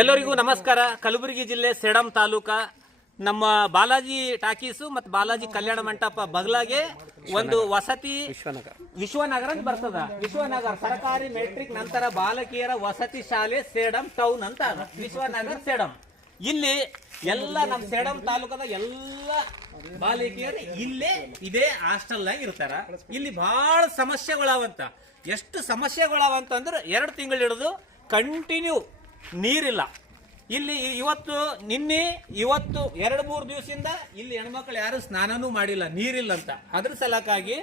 ಎಲ್ಲರಿಗೂ ನಮಸ್ಕಾರ. ಕಲಬುರಗಿ ಜಿಲ್ಲೆ ಸೇಡಂ ತಾಲೂಕ ನಮ್ಮ ಬಾಲಾಜಿ ಟಾಕೀಸು ಮತ್ತು ಬಾಲಾಜಿ ಕಲ್ಯಾಣ ಮಂಟಪ ಬಗಲಾಗೆ ಒಂದು ವಸತಿ ವಿಶ್ವನಗರ ಅಂತ ಬರ್ತದ. ವಿಶ್ವನಗರ ಸರ್ಕಾರಿ ಮೆಟ್ರಿಕ್ ನಂತರ ಬಾಲಕಿಯರ ವಸತಿ ಶಾಲೆ ಸೇಡಂ ಟೌನ್ ಅಂತ ವಿಶ್ವನಗರ ಸೇಡಂ. ಇಲ್ಲಿ ಎಲ್ಲ ನಮ್ಮ ಸೇಡಂ ತಾಲೂಕದ ಎಲ್ಲ ಬಾಲಕಿಯರು ಇಲ್ಲೇ ಇದೇ ಹಾಸ್ಟೆಲ್ನಾಗ ಇರ್ತಾರ. ಇಲ್ಲಿ ಬಹಳ ಸಮಸ್ಯೆಗಳಾವಂತ. ಎಷ್ಟು ಸಮಸ್ಯೆಗಳಾವಂತಂದ್ರೆ 2 ತಿಂಗಳು ಹಿಡಿದು ಕಂಟಿನ್ಯೂ ನೀರಿಲ್ಲ. ಇಲ್ಲಿ ನಿನ್ನೆ ಇವತ್ತು 2-3 ದಿವಸದಿಂದ ಇಲ್ಲಿ ಹೆಣ್ಮಕ್ಳು ಯಾರು ಸ್ನಾನನೂ ಮಾಡಿಲ್ಲ, ನೀರಿಲ್ಲ ಅಂತ. ಅದ್ರ ಸಲಕ್ಕಾಗಿ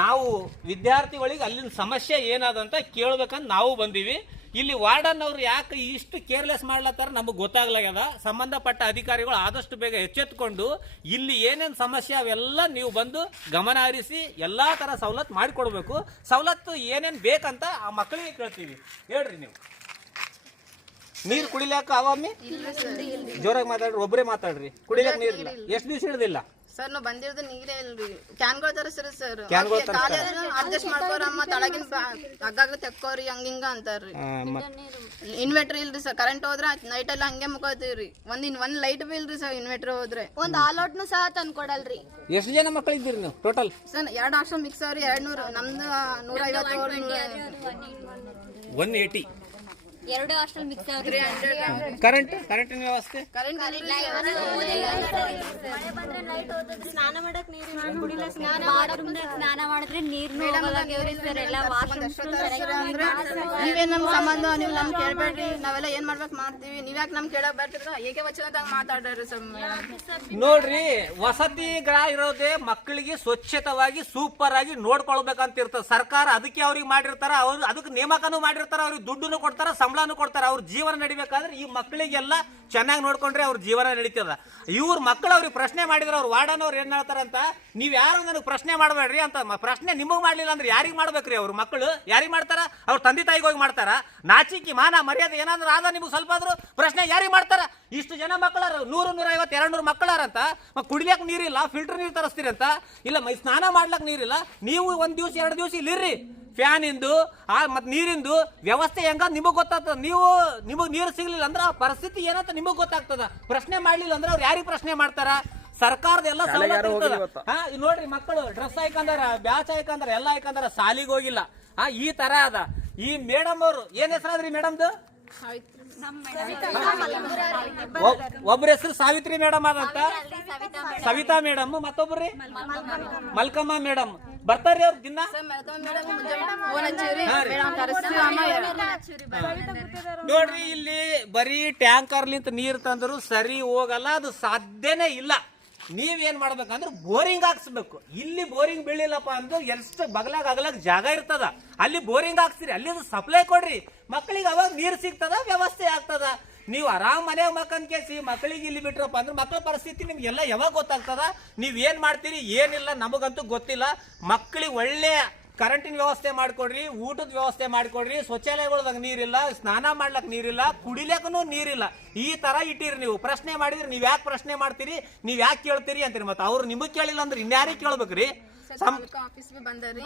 ನಾವು ವಿದ್ಯಾರ್ಥಿಗಳಿಗೆ ಅಲ್ಲಿನ ಸಮಸ್ಯೆ ಏನಾದಂತ ಕೇಳ್ಬೇಕಂತ ನಾವು ಬಂದೀವಿ. ಇಲ್ಲಿ ವಾರ್ಡನ್ ಅವ್ರು ಯಾಕೆ ಇಷ್ಟು ಕೇರ್ಲೆಸ್ ಮಾಡ್ಲತ್ತಾರ ನಮಗೆ ಗೊತ್ತಾಗ್ಲಾಗ್ಯದ. ಸಂಬಂಧಪಟ್ಟ ಅಧಿಕಾರಿಗಳು ಆದಷ್ಟು ಬೇಗ ಎಚ್ಚೆತ್ಕೊಂಡು ಇಲ್ಲಿ ಏನೇನು ಸಮಸ್ಯೆ ಅವೆಲ್ಲ ನೀವು ಬಂದು ಗಮನ ಹರಿಸಿ ಎಲ್ಲಾ ತರ ಸವಲತ್ತು ಮಾಡಿಕೊಡ್ಬೇಕು. ಸವಲತ್ತು ಏನೇನು ಬೇಕಂತ ಆ ಮಕ್ಕಳಿಗೆ ಕೇಳ್ತೀವಿ. ಹೇಳ್ರಿ, ನೀವು ನೀರು ಕುಡಿಲಾಕ ಅವಮ್ಮಿ ಜೋರಾಗಿ ಮಾತಾಡ್ರಿ, ಒಬ್ಬರೇ ಮಾತಾಡ್ರಿ. ಕುಡಿಲಾಕ ನೀರಿಲ್ಲ. ಎಷ್ಟು ದಿವಸ ಹಿಡ್ದಿಲ್ಲ ಸರ್? ನಾವು ಬಂದಿರೋದು ನೀರೇ ಇಲ್ರಿ. ಕ್ಯಾನ್ಗಳು ತರಿಸ್ರಿ ಸರ್. ಅಡ್ಜಸ್ಟ್ ಮಾಡ್ಕೋರಮ್ಮ, ತಳಗಿನ ಹಗ್ಗಾಗ ತೆಕ್ಕೋರಿ ಹಂಗಿಂಗ ಅಂತಾರ್ರಿ. ಇನ್ವೆರ್ಟರ್ ಇಲ್ರಿ ಸರ್. ಕರೆಂಟ್ ಹೋದ್ರೆ ನೈಟ್ ಎಲ್ಲ ಹಂಗೆ ಮುಕೋತೀವ್ರಿ. ಒಂದ್ ಲೈಟ್ ಬಿ ಇಲ್ರಿ ಸರ್. ಇನ್ವೆರ್ಟರ್ ಹೋದ್ರೆ ಒಂದ್ ಆಲೋಟ್ನು ಸಹ ತಂದ್ ಕೊಡಲ್ರಿ. ಎಷ್ಟು ಜನ ಮಕ್ಕಳು ಇದ್ದೀರಿ ನೀವು ಟೋಟಲ್? ಸರ್ 2 ಹಾಸ್ಟೆಲ್ ಮಿಕ್ಸ್ ಅವ್ರಿ. 200 ನಮ್ದು 150 180. 2 ಹಾಸ್ಟೆಲ್ ಮಿಕ್ಸ್ ಆಗುತ್ತೆ. ಕರೆಂಟ್ ವ್ಯವಸ್ಥೆ ಸ್ನಾನ ಮಾಡಕ್ ನೀರು ಕುಡಿಲ, ಸ್ನಾನ ಮಾಡಿದ್ರೆ ನೀರು ನೀವೇ ನಮ್ ಸಂಬಂಧ, ನೀವು ನಮ್ ಕೇಳ್ಬೇಡ್ರಿ. ನಾವೆಲ್ಲ ಏನ್ ಮಾಡ್ಬೇಕು ಮಾಡ್ತೀವಿ. ನೀವ್ಯಾಕೆ ನಮ್ ಕೇಳಕ್ ಬರ್ತಿದ್ರ? ಏಕೆ ವಚನದಾಗ ಮಾತಾಡ್ರಿ ಸರ್. ನೋಡ್ರಿ, ವಸತಿ ಗೃಹ ಇರೋದೇ ಮಕ್ಕಳಿಗೆ ಸ್ವಚ್ಛತವಾಗಿ ಸೂಪರ್ ಆಗಿ ನೋಡ್ಕೊಳ್ಬೇಕಂತ ಇರ್ತದೆ. ಸರ್ಕಾರ ಅದಕ್ಕೆ ಅವ್ರಿಗೆ ಮಾಡಿರ್ತಾರ, ಅವ್ರು ಅದಕ್ಕೆ ನೇಮಕನೂ ಮಾಡಿರ್ತಾರ, ಅವ್ರಿಗೆ ದುಡ್ಡನ್ನು ಕೊಡ್ತಾರ, ಸಂಬಳನೂ ಕೊಡ್ತಾರ. ಅವ್ರ ಜೀವನ ನಡಿಬೇಕಾದ್ರೆ ಈ ಮಕ್ಕಳಿಗೆಲ್ಲ ಚೆನ್ನಾಗಿ ನೋಡ್ಕೊಂಡ್ರೆ ಅವ್ರ ಜೀವನ ನಡೀತದ. ಇವ್ರ ಮಕ್ಕಳು ಅವ್ರಿಗೆ ಪ್ರಶ್ನೆ ಮಾಡಿದ್ರೆ ಅವ್ರು ವಾರ್ಡನ್ ಅವ್ರು ಏನ್ ಹೇಳ್ತಾರಂತ, ನೀವ್ ಯಾರು ನನಗೆ ಪ್ರಶ್ನೆ ಮಾಡಬೇಡ್ರಿ ಅಂತ. ಪ್ರಶ್ನೆ ನಿಮಗ್ ಮಾಡ್ಲಿಲ್ಲ ಅಂದ್ರೆ ಯಾರಿಗ್ ಮಾಡ್ಬೇಕ್ರಿ? ಅವ್ರ ಮಕ್ಕಳು ಯಾರಿಗ್ ಮಾಡ್ತಾರ? ಅವ್ರ ತಂದೆ ತಾಯಿಗೆ ಹೋಗಿ ಮಾಡ್ತಾರ? ನಾಚಿಕೆ ಮಾನ ಮರ್ಯಾದೆ ಏನಾದ್ರು ಆದ ನಿಮ್ಗೆ ಸ್ವಲ್ಪ ಆದ್ರೂ ಪ್ರಶ್ನೆ ಯಾರಿಗ್ ಮಾಡ್ತಾರ? ಇಷ್ಟು ಜನ ಮಕ್ಕಳಾರ, 100-150 200 ಮಕ್ಕಳಾರಂತ. ಕುಡಿಲಿಕ್ಕೆ ನೀರಿಲ್ಲ, ಫಿಲ್ಟರ್ ನೀರು ತರಿಸ್ತೀರಿ ಅಂತ. ಇಲ್ಲ ಸ್ನಾನ ಮಾಡ್ಲಕ್ ನೀರಿಲ್ಲ. ನೀವು 1 ದಿವಸ 2 ದಿವಸ ಇಲ್ಲಿರ್ರಿ. ಫ್ಯಾನ್ ಇಂದು ಮತ್ ನೀರಿಂದು ವ್ಯವಸ್ಥೆ ಹೆಂಗ ನಿಮಗ್ ಗೊತ್ತಾಗ್ತದ. ನಿಮಗ್ ನೀರು ಸಿಗ್ಲಿಲ್ಲ ಅಂದ್ರೆ ಆ ಪರಿಸ್ಥಿತಿ ಏನಂತ ನಿಮಗ್ ಗೊತ್ತಾಗ್ತದ. ಪ್ರಶ್ನೆ ಮಾಡ್ಲಿಲ್ಲ ಅಂದ್ರೆ ಅವ್ರು ಯಾರಿಗೆ ಪ್ರಶ್ನೆ ಮಾಡ್ತಾರ? ಸರ್ಕಾರದ ಎಲ್ಲ ಸವಲತ್ತು ಇರ್ತದ. ನೋಡ್ರಿ, ಮಕ್ಕಳು ಡ್ರೆಸ್ ಹಾಕಂದಾರ, ಬ್ಯಾಚ್ ಹಾಕಂದಾರ, ಎಲ್ಲ ಹಾಕಂದಾರ, ಸಾಲಿಗೆ ಹೋಗಿಲ್ಲ. ಈ ತರ ಅದ. ಈ ಮೇಡಮ್ ಅವರು ಏನ್ ಹೆಸರಾದ್ರಿ ಮೇಡಮ್ದು? ಒಬ್ಬರ ಹೆಸರು ಸಾವಿತ್ರಿ ಮೇಡಮ್ ಆದಂತ, ಸವಿತಾ ಮೇಡಮ್. ಮತ್ತೊಬ್ರಿ ಮಲ್ಕಮ್ಮ ಮೇಡಮ್. ಬರ್ತಾರ್ರಿ ಅವ್ರ ದಿನ. ನೋಡ್ರಿ, ಇಲ್ಲಿ ಬರೀ ಟ್ಯಾಂಕರ್ಲಿಂತ ನೀರ್ ತಂದ್ರು ಸರಿ ಹೋಗಲ್ಲ, ಅದು ಸಾಧ್ಯನೇ ಇಲ್ಲ. ನೀವೇನ್ ಮಾಡ್ಬೇಕಂದ್ರೆ ಬೋರಿಂಗ್ ಹಾಕ್ಸ್ಬೇಕು. ಇಲ್ಲಿ ಬೋರಿಂಗ್ ಬೀಳಿಲ್ಲಪ್ಪ ಅಂದ್ರೆ ಎಷ್ಟು ಬಗಲಾಗ ಜಾಗ ಇರ್ತದ, ಅಲ್ಲಿ ಬೋರಿಂಗ್ ಹಾಕ್ಸಿರಿ, ಅಲ್ಲಿ ಸಪ್ಲೈ ಕೊಡ್ರಿ. ಮಕ್ಕಳಿಗೆ ಅವಾಗ ನೀರು ಸಿಗ್ತದ, ವ್ಯವಸ್ಥೆ ಆಗ್ತದ. ನೀವು ಆರಾಮ್ ಮನೆ ಮಕ್ಕನ್ ಕೇಸಿ ಮಕ್ಕಳಿಗೆ ಇಲ್ಲಿ ಬಿಟ್ರಪ್ಪ ಅಂದ್ರೆ ಮಕ್ಕಳ ಪರಿಸ್ಥಿತಿ ನಿಮ್ಗೆಲ್ಲ ಯಾವಾಗ ಗೊತ್ತಾಗ್ತದ? ನೀವ್ ಏನ್ ಮಾಡ್ತೀರಿ ಏನಿಲ್ಲ ನಮಗಂತೂ ಗೊತ್ತಿಲ್ಲ. ಮಕ್ಕಳಿಗೆ ಒಳ್ಳೆ ಕರೆಂಟಿನ ವ್ಯವಸ್ಥೆ ಮಾಡ್ಕೊಡ್ರಿ, ಊಟದ ವ್ಯವಸ್ಥೆ ಮಾಡ್ಕೊಡ್ರಿ. ಶೌಚಾಲಯಗಳದಾಗ ನೀರಿಲ್ಲ, ಸ್ನಾನ ಮಾಡ್ಲಕ್ ನೀರಿಲ್ಲ, ಕುಡಿಲಕ್ಕೂ ನೀರಿಲ್ಲ. ಈ ತರ ಇಟ್ಟಿರಿ. ನೀವು ಪ್ರಶ್ನೆ ಮಾಡಿದ್ರೆ ನೀವ್ ಯಾಕೆ ಪ್ರಶ್ನೆ ಮಾಡ್ತೀರಿ, ನೀವ್ ಯಾಕೆ ಕೇಳ್ತೀರಿ ಅಂತೀರಿ. ಮತ್ತೆ ಅವ್ರು ನಿಮಗ್ ಕೇಳಿಲ್ಲ ಅಂದ್ರೆ ಇನ್ಯಾರಿಗೆ ಕೇಳ್ಬೇಕ್ರಿ? ಆಫೀಸ್ ಬಂದ್ರಿ.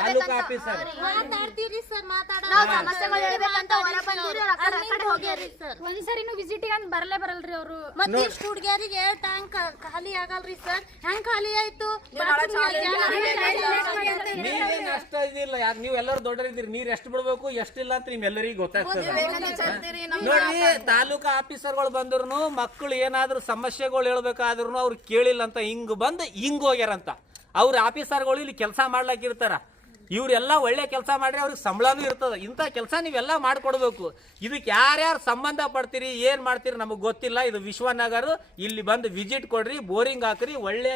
ತಾಲೂಕು ಆಫೀಸರ್ ಒಂದ್ಸರಿನೂ ವಿಸಿಟಿಗೆ ಅಂತ ಬರಲ್ರಿ ಅವರು. ಮತ್ತೆ ಇಷ್ಟು ಹುಡುಗಿಯರಿಗೆ ಟ್ಯಾಂಕ್ ಖಾಲಿ ಆಗಲ್ರಿ ಸರ್. ಹೆಂಗ್ ಖಾಲಿ ಆಯ್ತು? ನೀವೇನು ಅಷ್ಟ ಇದಿಲ್ಲ. ಯಾಕೆ ನೀವು ಎಲ್ಲರೂ ದೊಡ್ಡರಿದ್ದೀರಿ, ನೀರ್ ಎಷ್ಟು ಬಿಡ್ಬೇಕು ಎಷ್ಟಿಲ್ಲ ಅಂತ ನಿಮ್ಮೆಲ್ಲರಿಗೂ ಗೊತ್ತಾಗ್ತದೆ. ನೋಡಿ, ತಾಲೂಕು ಆಫೀಸರ್ಗಳು ಬಂದ್ರು ಮಕ್ಕಳು ಏನಾದ್ರು ಸಮಸ್ಯೆಗಳು ಹೇಳ್ಬೇಕಾದ್ರು ಅವ್ರು ಕೇಳಿಲ್ಲ ಅಂತ ಹಿಂಗ್ ಬಂದು ಹಿಂಗ್ ಹೋಗ್ಯಾರಂತ. ಅವ್ರ ಆಫೀಸರ್ಗಳು ಇಲ್ಲಿ ಕೆಲಸ ಮಾಡ್ಲಾಕಿರ್ತಾರ. ಇವ್ರೆಲ್ಲ ಒಳ್ಳೆ ಕೆಲಸ ಮಾಡ್ರಿ, ಅವ್ರಿಗೆ ಸಂಬಳನೂ ಇರ್ತದ. ಇಂಥ ಕೆಲಸ ನೀವೆಲ್ಲ ಮಾಡ್ಕೊಡ್ಬೇಕು. ಇದಕ್ಕೆ ಯಾರ್ಯಾರು ಸಂಬಂಧ ಪಡ್ತೀರಿ ಏನ್ ಮಾಡ್ತೀರಿ ನಮಗ್ ಗೊತ್ತಿಲ್ಲ. ಇದು ವಿಶ್ವನಗರ. ಇಲ್ಲಿ ಬಂದು ವಿಸಿಟ್ ಕೊಡ್ರಿ, ಬೋರಿಂಗ್ ಹಾಕ್ರಿ, ಒಳ್ಳೆ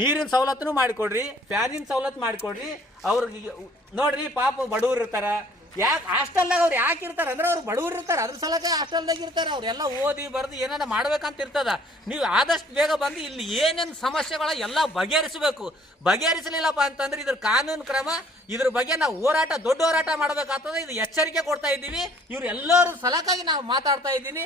ನೀರಿನ ಸವಲತ್ತನ್ನು ಮಾಡಿಕೊಡ್ರಿ, ಫ್ಯಾನಿನ ಸವಲತ್ತು ಮಾಡಿಕೊಡ್ರಿ. ಅವ್ರಿಗೆ ನೋಡ್ರಿ, ಪಾಪ ಬಡವ್ರು ಇರ್ತಾರ. ಯಾಕೆ ಹಾಸ್ಟೆಲ್ದಾಗ ಅವ್ರು ಯಾಕೆ ಇರ್ತಾರೆ ಅಂದ್ರೆ ಅವ್ರು ಬಡವ್ರು ಇರ್ತಾರೆ, ಅದ್ರ ಸಲಕ್ಕೆ ಹಾಸ್ಟೆಲ್ದಾಗ ಇರ್ತಾರೆ. ಅವ್ರೆಲ್ಲ ಓದಿ ಬರ್ದು ಏನಾರ ಮಾಡ್ಬೇಕಂತ ಇರ್ತದ. ನೀವು ಆದಷ್ಟು ಬೇಗ ಬಂದು ಇಲ್ಲಿ ಏನೇನು ಸಮಸ್ಯೆಗಳ ಎಲ್ಲ ಬಗೆಹರಿಸಬೇಕು. ಬಗೆಹರಿಸಲಿಲ್ಲಪ್ಪ ಅಂತಂದ್ರೆ ಇದ್ರ ಕಾನೂನು ಕ್ರಮ, ಇದ್ರ ಬಗ್ಗೆ ನಾವು ದೊಡ್ಡ ಹೋರಾಟ ಮಾಡ್ಬೇಕಾಗ್ತದೆ. ಇದು ಎಚ್ಚರಿಕೆ ಕೊಡ್ತಾ ಇದ್ದೀವಿ. ಇವ್ರು ಎಲ್ಲರೂ ಸಲಕ್ಕಾಗಿ ನಾವು ಮಾತಾಡ್ತಾ ಇದ್ದೀನಿ.